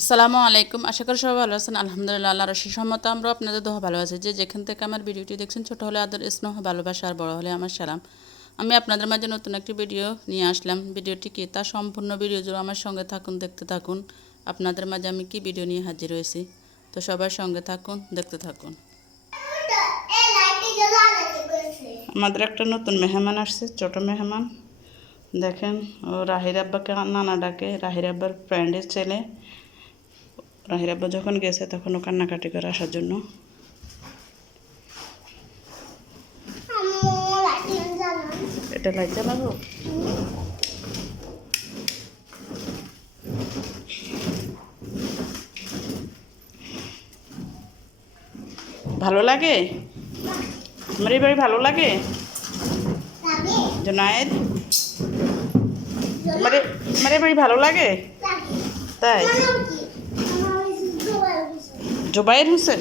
আসসালামু আলাইকুম। আশা করি সবাই ভালো আছেন। আলহামদুলিল্লাহ, আল্লাহর অশেষ রহমতে আমরা আপনাদের দোয়া ভালো আছি। যে যেখান থেকে আমার ভিডিওটি দেখছেন, ছোট হলে আদর, স্নেহ, ভালোবাসা, আর বড় হলে আমার সালাম। আমি আপনাদের মাঝে নতুন একটি ভিডিও নিয়ে আসলাম। ভিডিওটি কি তা সম্পূর্ণ ভিডিও জুড়ে আমার সঙ্গে থাকুন, দেখতে থাকুন। আপনাদের মাঝে আমি কি ভিডিও নিয়ে হাজির হয়েছি, তো সবার সঙ্গে থাকুন, দেখতে থাকুন। আমাদের একটা নতুন মেহমান আসছে, ছোট মেহমান। দেখেন, ও রাহির আব্বাকে নানা ডাকে। রাহির আব্বার ফ্রেন্ডের ছেলে। রাহির আব্বা যখন গেছে তখন ও কান্নাকাটি করে আসার জন্য। এটা লাইট জ্বালাবো। ভালো লাগে আমার এই বাড়ি, ভালো লাগে জোনায়েদ? আমার এই বাড়ি ভালো লাগে তাই? জোবাইর হোসেন।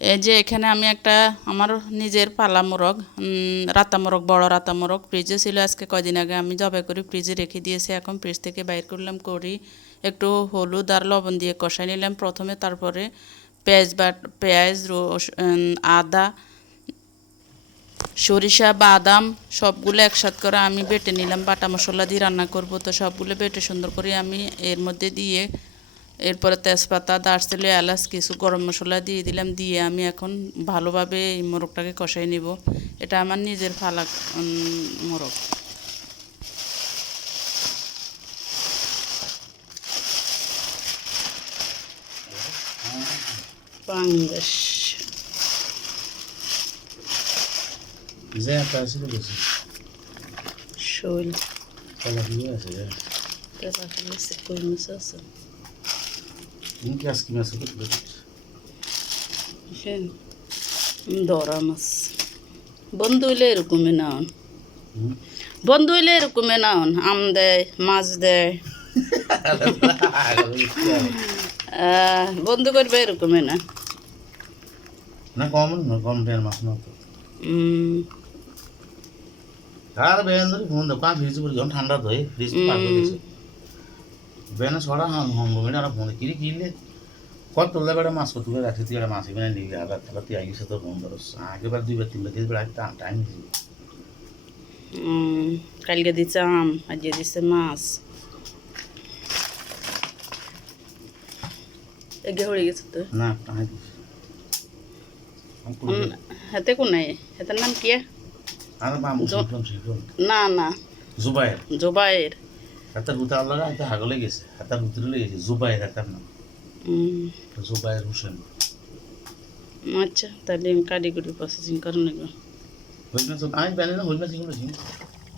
এই যে এখানে আমি একটা আমার নিজের পালা মোরগ, রাতা মোরগ, বড় রাতা মোরগ ফ্রিজে ছিল। আজকে কদিন আগে আমি জবাই করে ফ্রিজে রেখে দিয়েছি। এখন ফ্রিজ থেকে বাইর করলাম, করি একটু হলুদ আর লবণ দিয়ে কষাই নিলাম প্রথমে। তারপরে পেঁয়াজ, আদা, সরিষা, বাদাম সবগুলো একসাথে করে আমি বেটে নিলাম। বাটা মশলা দিয়ে রান্না করব, তো সবগুলো বেটে সুন্দর করে আমি এর মধ্যে দিয়ে, এরপরে তেজপাতা, দারচিনি, এলাচ, কিছু গরম মশলা দিয়ে দিলাম। দিয়ে আমি এখন ভালোভাবে এই মোরগটাকে কষাই নিব। এটা আমার নিজের ফালা মোরগ। বাংলাদেশ শৈল কই মাছ আছে। ধরা মাছ বন্ধু হইলে এরকমই নাওন, বন্ধু হইলে এরকমই নাওন। আম দেয়, মাছ দেয়, বন্ধু করবে এরকমই না। কম দেয় মাছ না তো। আর বেন ধরে ফোন দাও কাজ ফ্রিজ করে যখন ঠান্ডা ধরে ফ্রিজ পার করে দিয়েছে। বেন ছড়া হম গোবিনা আর ফোন কিরি কিনলে কত তোলে বেড়া মাছ কত করে রাখতে তুই মাছ এখানে নিলে আবার তাহলে তুই আইসে তো ফোন ধরো আগেবার দুইবার তিনবার দিতে বেড়া টাইম দিয়েছি। কালকে দিচ্ছে আম, আজকে দিচ্ছে মাছ। এগে হয়ে গেছে তো না টাইম হাতে কোনাই, হাতের নাম কি? আর বাম শিখলাম না না, জুবাইর। জোবাইর। হাতার গুতা আল্লাহ হাতে হাগলে গেছে, হাতার গুতরে লেগেছে জুবাইর হাতার নাম। জুবাইর হোসেন। আচ্ছা, তাহলে কারিগরি প্রসেসিং করে নেব। আমি জানি না হইল না।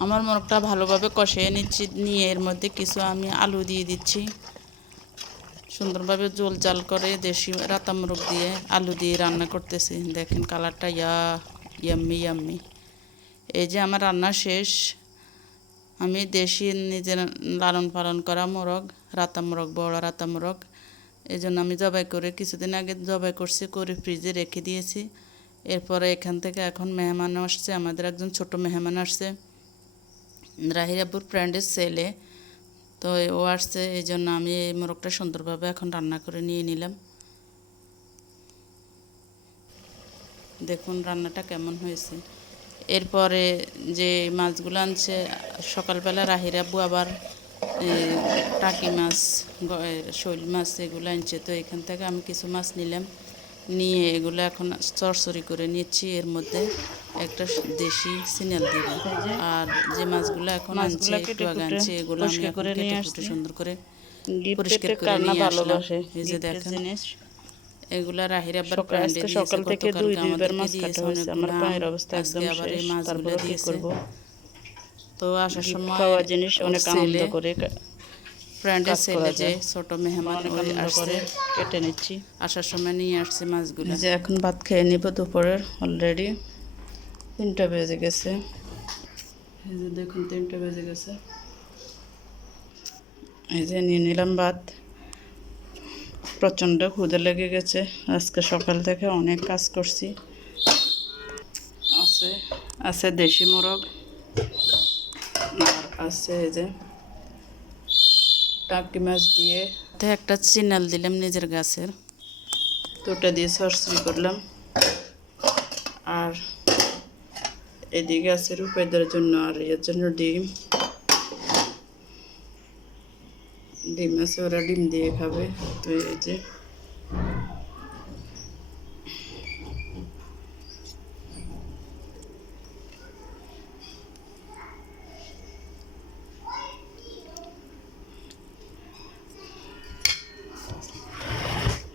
আমার মোরগটা ভালোভাবে কষিয়ে নিচ্ছি, নিয়ে এর মধ্যে কিছু আমি আলু দিয়ে দিচ্ছি। সুন্দরভাবে জল জাল করে দেশি রাতা মোরগ দিয়ে আলু দিয়ে রান্না করতেছি। দেখেন কালারটা ইয়াম্মি ইয়াম্মি। এই যে আমার রান্না শেষ। আমি দেশি নিজের লালন পালন করা মোরগ, রাতা মোরগ, বড় রাতা মোরগ। এই জন্য আমি জবাই করে কিছুদিন আগে জবাই করছি, করে ফ্রিজে রেখে দিয়েছি। এরপরে এখান থেকে এখন মেহমান আসছে, আমাদের একজন ছোট মেহমান আসছে, রাহির আব্বুর ফ্রেন্ডের ছেলে। তো ও আসছে, এই জন্য আমি এই মোরগটা সুন্দরভাবে এখন রান্না করে নিয়ে নিলাম। দেখুন রান্নাটা কেমন হয়েছে। এরপরে যে মাছগুলো আনছে সকালবেলা রাহির আব্বু আবার টাকি মাছ, শৈল মাছ এগুলো আনছে। তো এখান থেকে আমি কিছু মাছ নিলাম, নিয়ে এগুলো এখন চরচরি করে নিচ্ছি। এর মধ্যে একটা দেশি সিনাল দিব। আর যে মাছগুলো এখন আনছে, একটু আগে আনছে, এগুলো আমি করে নিয়ে আসছি, সুন্দর করে পরিষ্কার করে নিয়ে আসলাম। এই যে দেখেন, এগুলা রাহির আব্বার প্রান্ডে দিয়েছে। সকাল থেকে দুইবার মাছ কাটা দিয়েছে হয়েছে। আমার অনেকগুলো। পায়ের অবস্থা একদম আজকে আবার এই শেষ, মাছগুলো তারপরে কি দিয়েছে। করব। তো আসার সময় খাওয়া জিনিস অনেক আনন্দ করে ফ্রেন্ডের কাজ ছেলে করা যে যায়, ছোট মেহমান অনেক ওই আনন্দ আসছে, করে কেটে নিচ্ছি। আসার সময় নিয়ে আসছে মাছগুলো। যে এখন ভাত খেয়ে নিব দুপুরের। অলরেডি 3টা বেজে গেছে। এই যে দেখুন 3টা বেজে গেছে। এই যে নিয়ে নিলাম ভাত। প্রচণ্ড ক্ষুধা লেগে গেছে, আজকে সকাল থেকে অনেক কাজ করছি। আছে আছে দেশি মোরগ, আর আছে এই যে টাকি মাছ দিয়ে তো একটা চিনাল দিলাম নিজের গাছের। তো ওটা দিয়ে সরসরি করলাম। আর এদিকে আছে রূপাইদার জন্য আর এর জন্য ডিম ডিম আছে, ওরা ডিম দিয়ে খাবে। তো এই যে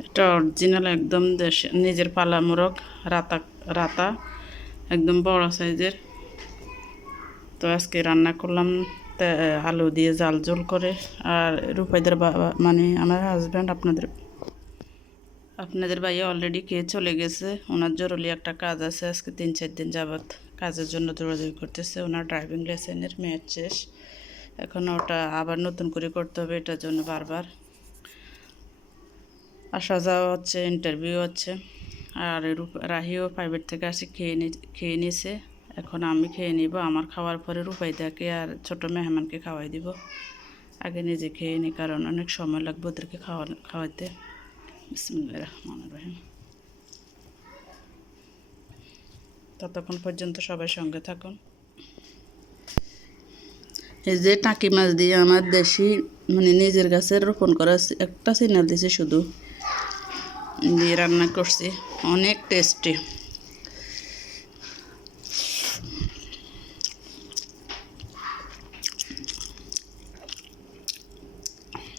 এটা অরিজিনাল একদম দেশ নিজের পালা মোরগ রাতা রাতা একদম বড় সাইজের। তো আজকে রান্না করলাম আলু দিয়ে জাল ঝোল করে। আর রূপাইদার বাবা মানে আমার হাজব্যান্ড আপনাদের ভাইয়া অলরেডি খেয়ে চলে গেছে। ওনার জরুরি একটা কাজ আছে, আজকে 3-4 দিন যাবত কাজের জন্য দৌড়াদৌড়ি করতেছে। ওনার ড্রাইভিং লাইসেন্সের মেয়াদ শেষ, এখন ওটা আবার নতুন করে করতে হবে। এটার জন্য বারবার আসা যাওয়া হচ্ছে, ইন্টারভিউ হচ্ছে। আর রাহিও প্রাইভেট থেকে আসি খেয়ে নিছে। এখন আমি খেয়ে নিব, আমার খাওয়ার পরে রূপাইদাকে আর ছোট মেহমানকে খাওয়াই দিব। আগে নিজে খেয়ে নিই, কারণ অনেক সময় লাগবে ওদেরকে খাওয়াইতে। বিসমিল্লাহির রহমানির রহিম। ততক্ষণ পর্যন্ত সবাই সঙ্গে থাকুন। এই যে টাকি মাছ দিয়ে আমার দেশি মানে নিজের গাছের রোপণ করা একটা সিনাল দিয়েছে শুধু, দিয়ে রান্না করছি, অনেক টেস্টি।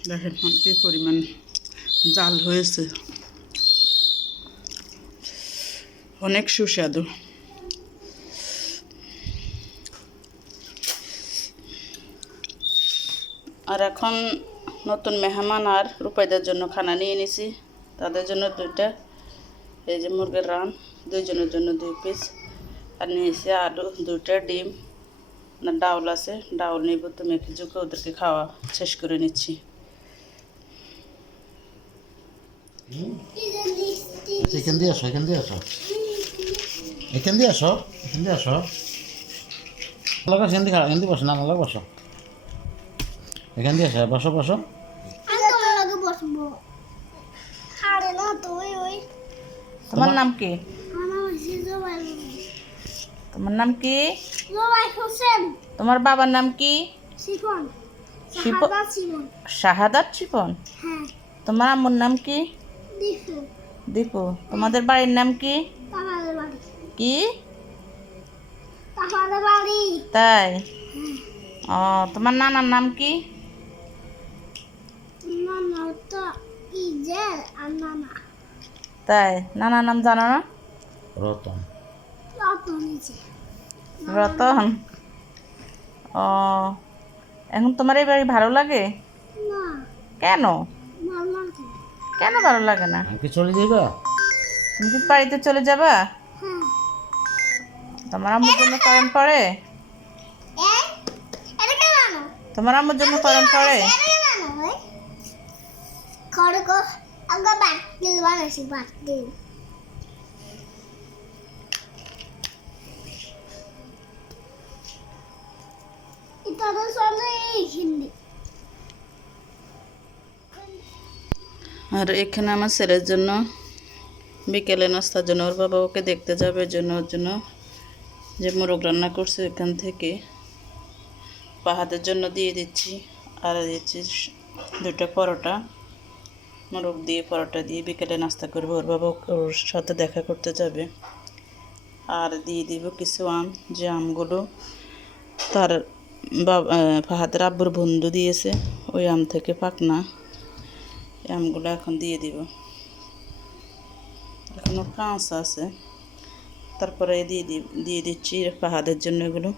দেখেন কি পরিমাণ জাল হয়েছে, অনেক সুস্বাদু। আর এখন নতুন মেহমান আর রূপাইদার জন্য খানা নিয়ে নিছি। তাদের জন্য 2টা এই যে মুরগির রান, 2 জনের জন্য 2 পিস। আর নিয়েছি আলু, 2টা ডিম, না ডাউল আছে, ডাউল নিব। তো মেখে ঝুঁকে ওদেরকে খাওয়া শেষ করে নিচ্ছি। এখান দিয়ে আসো, এখান দিয়ে আসো, এখান দিয়ে আসো, এখান দিয়ে আসো। লাগা এখান দিয়ে খারাপ, এখান দিয়ে বসো, না লাগা বসো, এখান দিয়ে আসো, বসো বসো। তোমার নাম কি? তোমার নাম কি? তোমার বাবার নাম কি? শাহাদাত শিপন। তোমার আম্মুর নাম কি? দীপু। তোমাদের বাড়ির নাম কি? কি তাই? ও, তোমার নানার নাম কি? তাই, নানার নাম জানো না? রতন। রতন। ও, এখন তোমার এই বাড়ি ভালো লাগে? কেন? কেন ভালো লাগে না? আমি কি চলে যাবা? তুমি কি বাড়িতে চলে যাবা? তোমার আম্মুর জন্য কারেন্ট পড়ে? তোমার আম্মুর জন্য কারেন্ট পড়ে? আর এখানে আমার ছেলের জন্য বিকেলে নাস্তার জন্য ওর বাবা ওকে দেখতে যাবে, ওর জন্য যে মোরগ রান্না করছে এখান থেকে পাহাদের জন্য দিয়ে দিচ্ছি। আর দিচ্ছি 2টা পরোটা, মোরগ দিয়ে পরোটা দিয়ে বিকেলে নাস্তা করবে। ওর বাবা ওর সাথে দেখা করতে যাবে। আর দিয়ে দিব কিছু আম, যে আমগুলো তার বাবা ফাহাদের আব্বুর বন্ধু দিয়েছে, ওই আম থেকে পাকনা এই আমগুলো এখন দিয়ে দিব। এখনও কাঁচা আছে, তারপরে দিয়ে দিচ্ছি ফাহাদের জন্য এগুলো।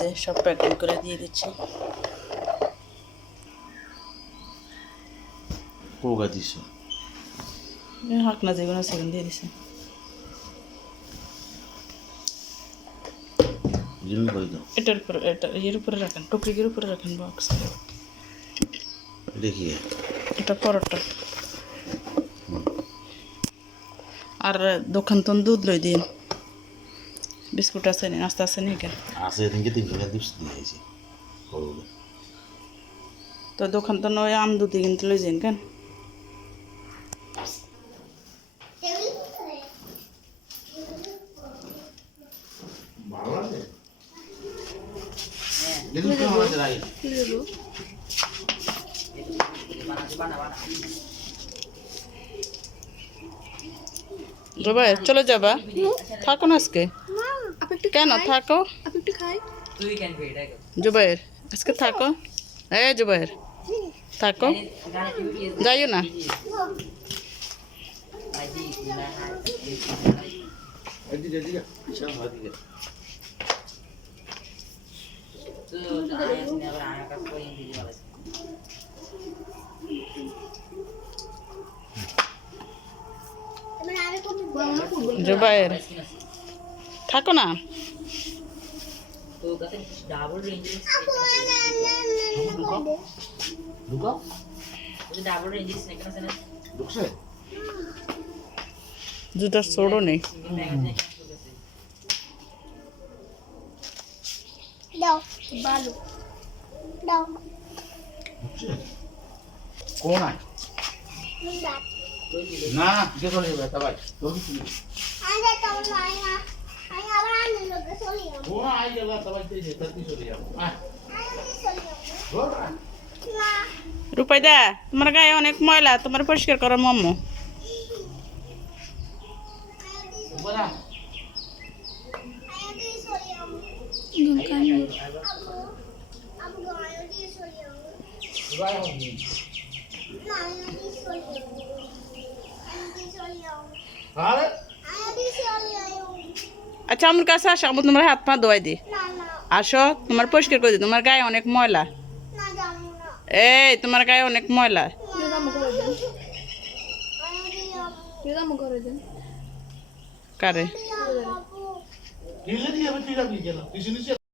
যে সব প্যাকিং করে দিয়ে দিচ্ছি। কোগা দিছো হাঁকনা যেগুলো সেগুলো দিয়ে দিছে। জিমি করে দাও। এটার উপরে, এর উপরে রাখেন, টুকরির উপরে রাখেন বক্স। দেখি এটা পরোটা আর দোকান তো দুধ লই দিন বিস্কুট আছে নি নাস্তা আছে নি কেন আছে এদিনকে 300 টাকা দিপস দিয়েছি করবো তো দোকান তো নয় আম দুধ কিনতে লই যান কেন ভালো লাগে দেখুন কেমন আছে রাই জবাই চলে যাবা থাকো না আজকে কেন থাকো জুবাইর আজকে থাকো জুবাইর থাকো যাইও না এদিকে এদিকে চল এদিকে জুবাইর থাকো না ঢুকাও ঢুকছে জুতার সোড়ও নেই ঢুকছে কোন আয় না কে চলে যাবে তা ভাই তোর কি ও আই যাবে তা ভাই তুই যেতে চলে যাবো আয় রূপাইদা তোমার গায়ে অনেক ময়লা তোমার পরিষ্কার করো মাম্মু বড়া আরে আচ্ছা আমার কাছে আসো আমি তোমার হাত পা ধোয়াই দিই আসো তোমার পরিষ্কার করে দিই তোমার গায়ে অনেক ময়লা এই তোমার গায়ে অনেক ময়লা কারে নিজে দিয়ে আমি তুই যাবি গেলাম তুই শুনিস